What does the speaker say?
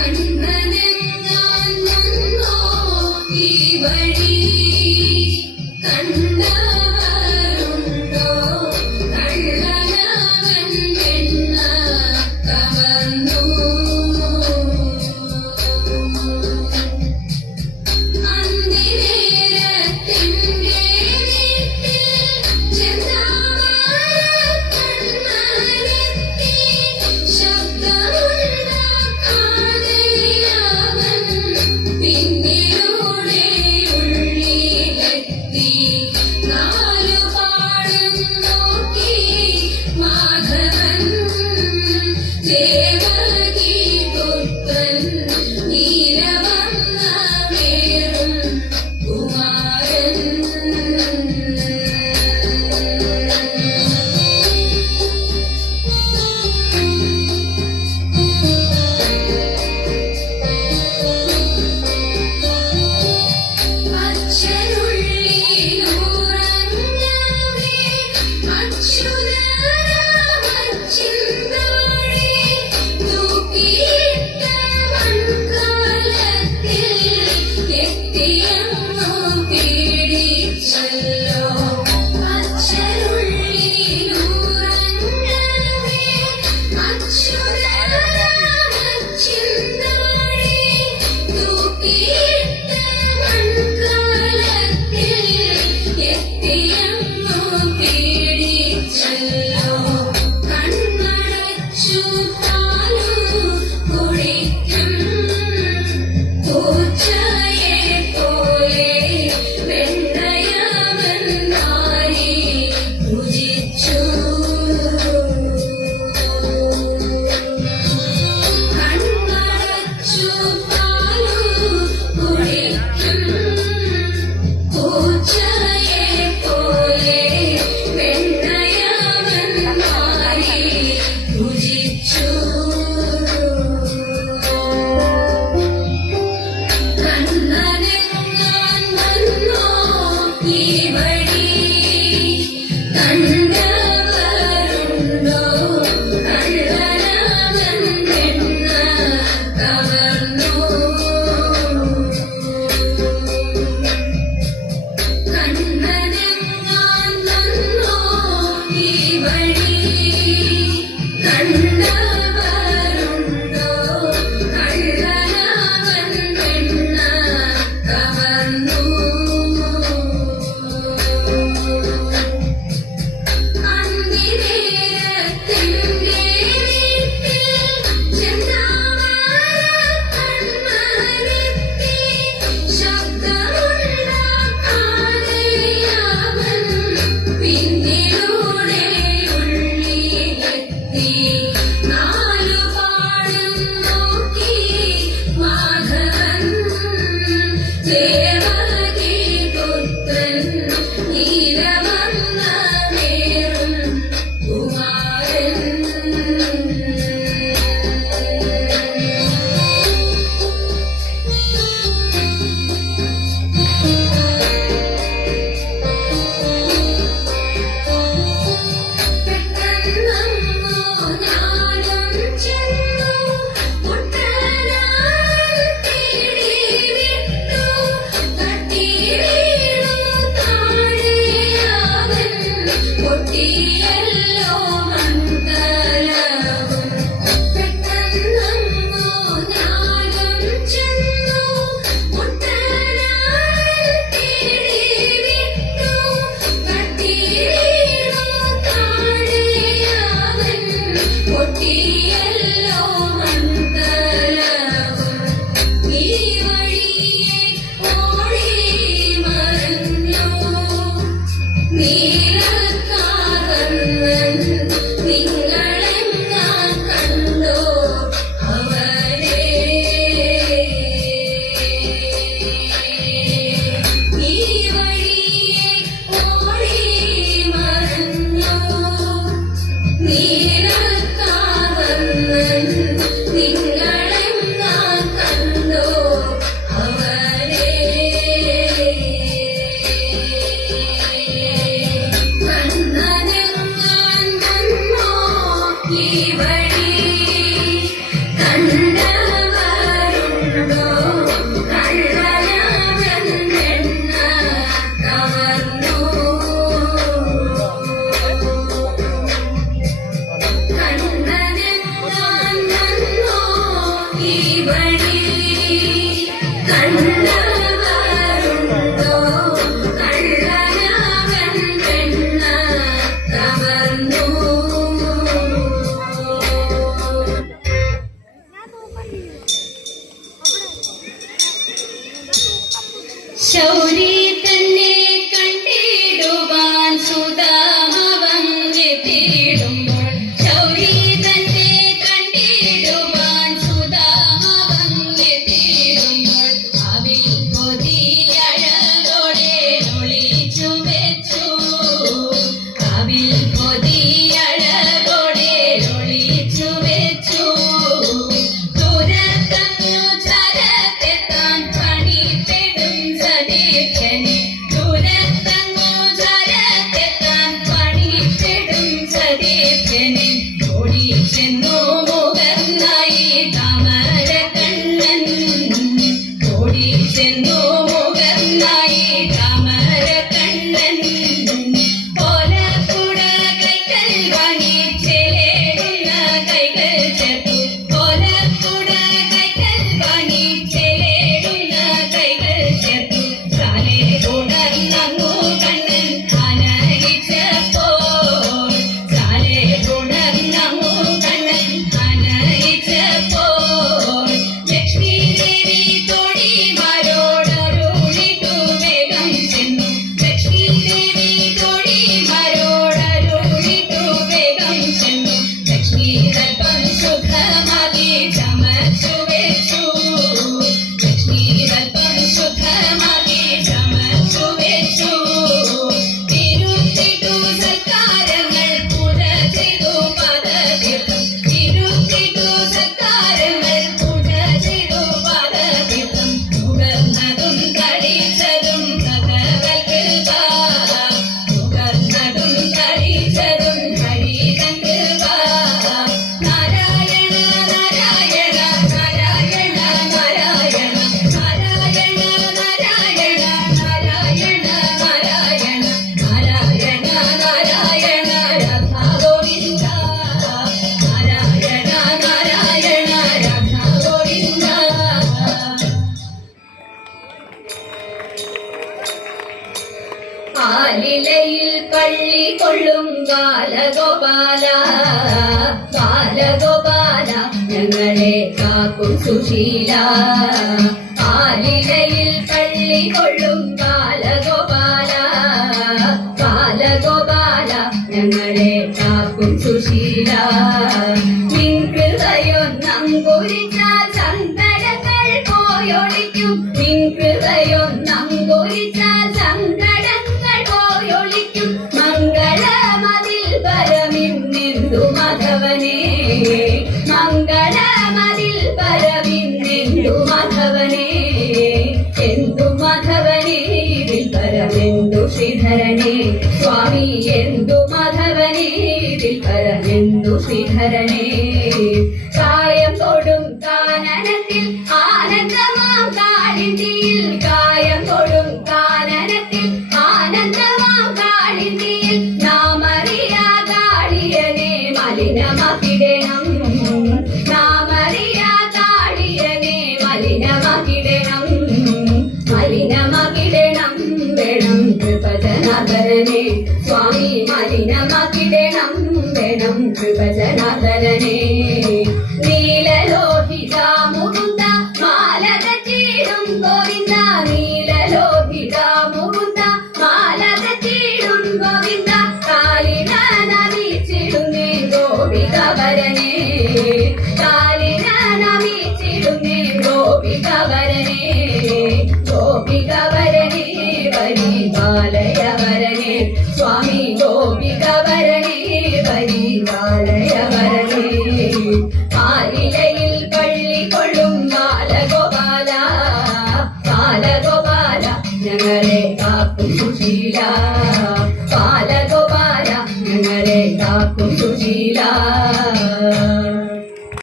food. I love ബാലിലയിൽ പള്ളി കൊള്ളും ബാലഗോപാല. ബാലഗോപാല ഞങ്ങളെ കാക്കും സുശീല. ബാലിലയിൽ പള്ളി കൊള്ളും മൗനമാക്കിടണം കൃപജനാതരനേ